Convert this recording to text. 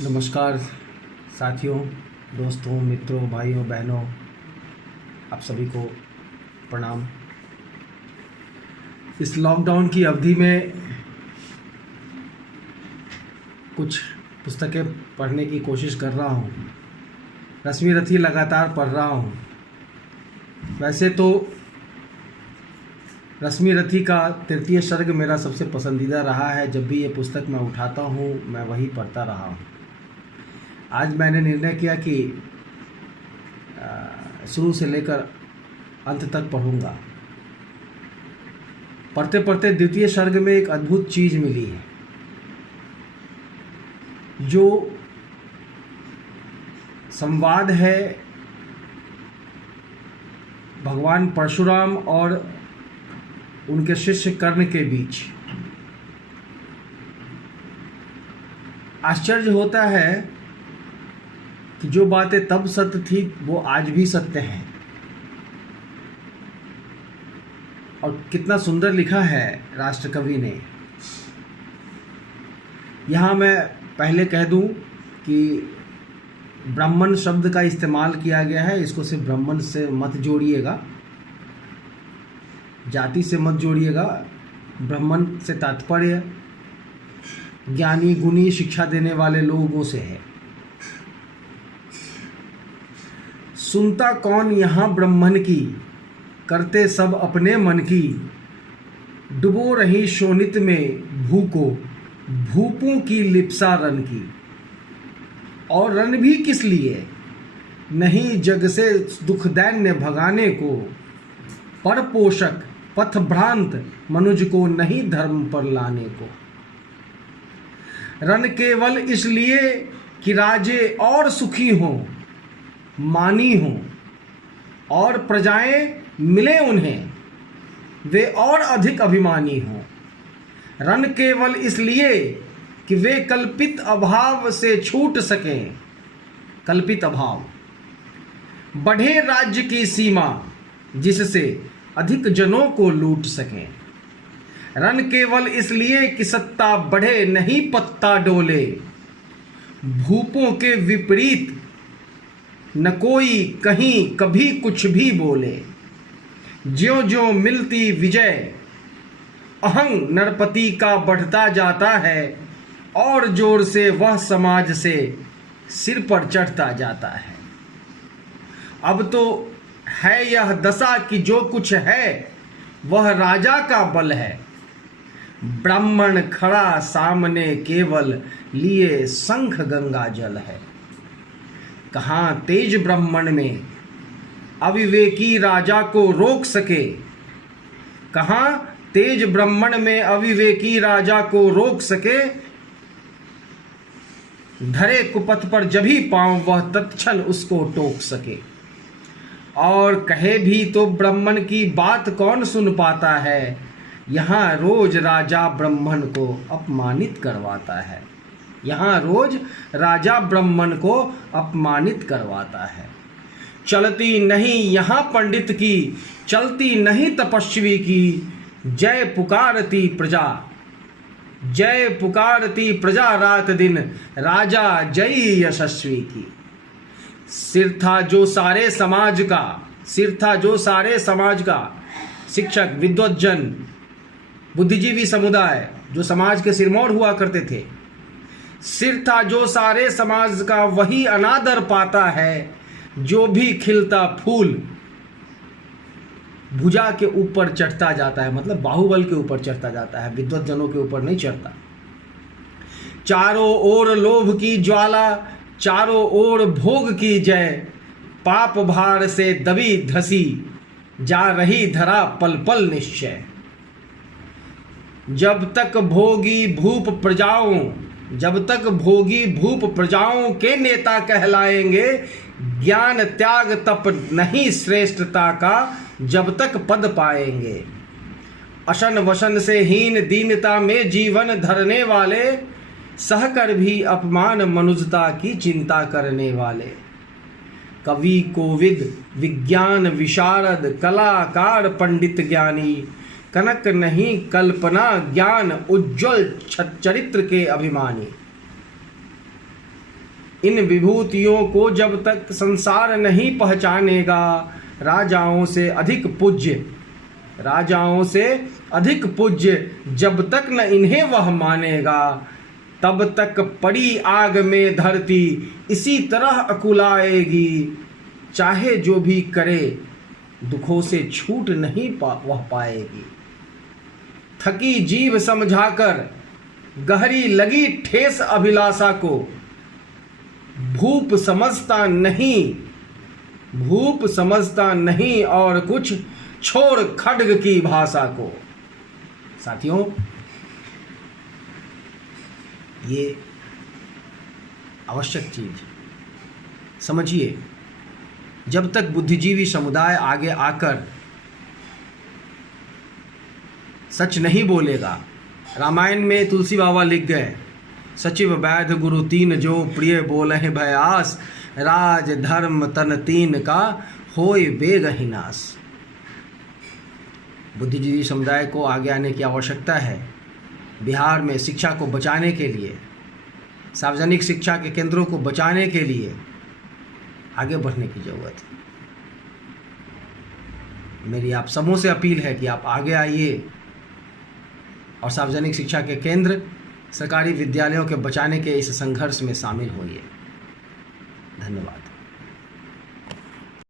नमस्कार साथियों, दोस्तों, मित्रों, भाइयों, बहनों, आप सभी को प्रणाम। इस लॉकडाउन की अवधि में कुछ पुस्तकें पढ़ने की कोशिश कर रहा हूँ। रश्मि रथी लगातार पढ़ रहा हूँ। वैसे तो रश्मि रथी का तृतीय सर्ग मेरा सबसे पसंदीदा रहा है। जब भी ये पुस्तक मैं उठाता हूँ मैं वही पढ़ता रहा हूँ। आज मैंने निर्णय किया कि शुरू से लेकर अंत तक पढ़ूंगा। पढ़ते पढ़ते द्वितीय सर्ग में एक अद्भुत चीज़ मिली है, जो संवाद है भगवान परशुराम और उनके शिष्य कर्ण के बीच। आश्चर्य होता है कि जो बातें तब सत्य थी वो आज भी सत्य हैं। और कितना सुंदर लिखा है राष्ट्रकवि ने। यहाँ मैं पहले कह दूं कि ब्राह्मण शब्द का इस्तेमाल किया गया है। इसको सिर्फ ब्राह्मण से मत जोड़िएगा, जाति से मत जोड़िएगा। ब्राह्मण से तात्पर्य ज्ञानी, गुणी, शिक्षा देने वाले लोगों से है। सुनता कौन यहाँ ब्राह्मण की, करते सब अपने मन की। डुबो रही शोणित में भूको, भूपों की लिप्सा रन की। और रन भी किस लिए, नहीं जग से दुख दैन्य भगाने को। पर पोषक पथ भ्रांत मनुज को, नहीं धर्म पर लाने को। रन केवल इसलिए कि राजे और सुखी हों, मानी हों, और प्रजाएं मिले उन्हें, वे और अधिक अभिमानी हों। रन केवल इसलिए कि वे कल्पित अभाव से छूट सकें। कल्पित अभाव बढ़े राज्य की सीमा, जिससे अधिक जनों को लूट सकें। रन केवल इसलिए कि सत्ता बढ़े, नहीं पत्ता डोले। भूपों के विपरीत न कोई कहीं कभी कुछ भी बोले। ज्यों ज्यों मिलती विजय, अहंग नरपति का बढ़ता जाता है, और जोर से वह समाज से सिर पर चढ़ता जाता है। अब तो है यह दशा कि जो कुछ है वह राजा का बल है। ब्राह्मण खड़ा सामने केवल, लिए शंख गंगा जल है। कहाँ तेज ब्राह्मण में अविवेकी राजा को रोक सके। कहाँ तेज ब्राह्मण में अविवेकी राजा को रोक सके। धरे कुपथ पर जभी पांव, वह तत्क्षण उसको टोक सके। और कहे भी तो ब्राह्मण की बात कौन सुन पाता है। यहाँ रोज राजा ब्राह्मण को अपमानित करवाता है। यहाँ रोज राजा ब्राह्मण को अपमानित करवाता है। चलती नहीं यहाँ पंडित की, चलती नहीं तपस्वी की। जय पुकारती प्रजा, जय पुकारती प्रजा रात दिन, राजा जय यशस्वी की। सिर था जो सारे समाज का, सिर था जो सारे समाज का। शिक्षक, विद्वज्जन, बुद्धिजीवी समुदाय जो समाज के सिरमौर हुआ करते थे। सिर था जो सारे समाज का, वही अनादर पाता है। जो भी खिलता फूल भुजा के ऊपर चढ़ता जाता है, मतलब बाहुबल के ऊपर चढ़ता जाता है, विद्वज्जनों के ऊपर नहीं चढ़ता। चारों ओर लोभ की ज्वाला, चारों ओर भोग की जय। पाप भार से दबी धसी, जा रही धरा पल पल निश्चय। जब तक भोगी भूप प्रजाओं, जब तक भोगी भूप प्रजाओं के नेता कहलाएंगे। ज्ञान त्याग तप नहीं श्रेष्ठता का, जब तक पद पाएंगे। अशन वशन से हीन दीनता में जीवन धरने वाले, सहकर भी अपमान मनुजता की चिंता करने वाले। कवि कोविद विज्ञान विशारद, कलाकार पंडित ज्ञानी। कनक नहीं कल्पना ज्ञान, उज्ज्वल चरित्र के अभिमानी। इन विभूतियों को जब तक संसार नहीं पहचानेगा, राजाओं से अधिक पूज्य जब तक न इन्हें वह मानेगा, तब तक पड़ी आग में धरती इसी तरह अकुलाएगी। चाहे जो भी करे दुखों से छूट नहीं वह पाएगी। थकी जीव समझाकर गहरी लगी ठेस अभिलाषा को, भूप समझता नहीं और कुछ छोड़ खड्ग की भाषा को। साथियों, ये आवश्यक चीज समझिए। जब तक बुद्धिजीवी समुदाय आगे आकर सच नहीं बोलेगा, रामायण में तुलसी बाबा लिख गए, सचिव वैद्य गुरु तीन जो प्रिय बोलहि भयास, राज धर्म तन तीन का होय वेग ही नाश। बुद्धिजीवी समुदाय को आगे आने की आवश्यकता है। बिहार में शिक्षा को बचाने के लिए, सार्वजनिक शिक्षा के केंद्रों को बचाने के लिए आगे बढ़ने की जरूरत है। मेरी आप सबों से अपील है कि आप आगे आइए और सार्वजनिक शिक्षा के केंद्र, सरकारी विद्यालयों के बचाने के इस संघर्ष में शामिल होइए। धन्यवाद।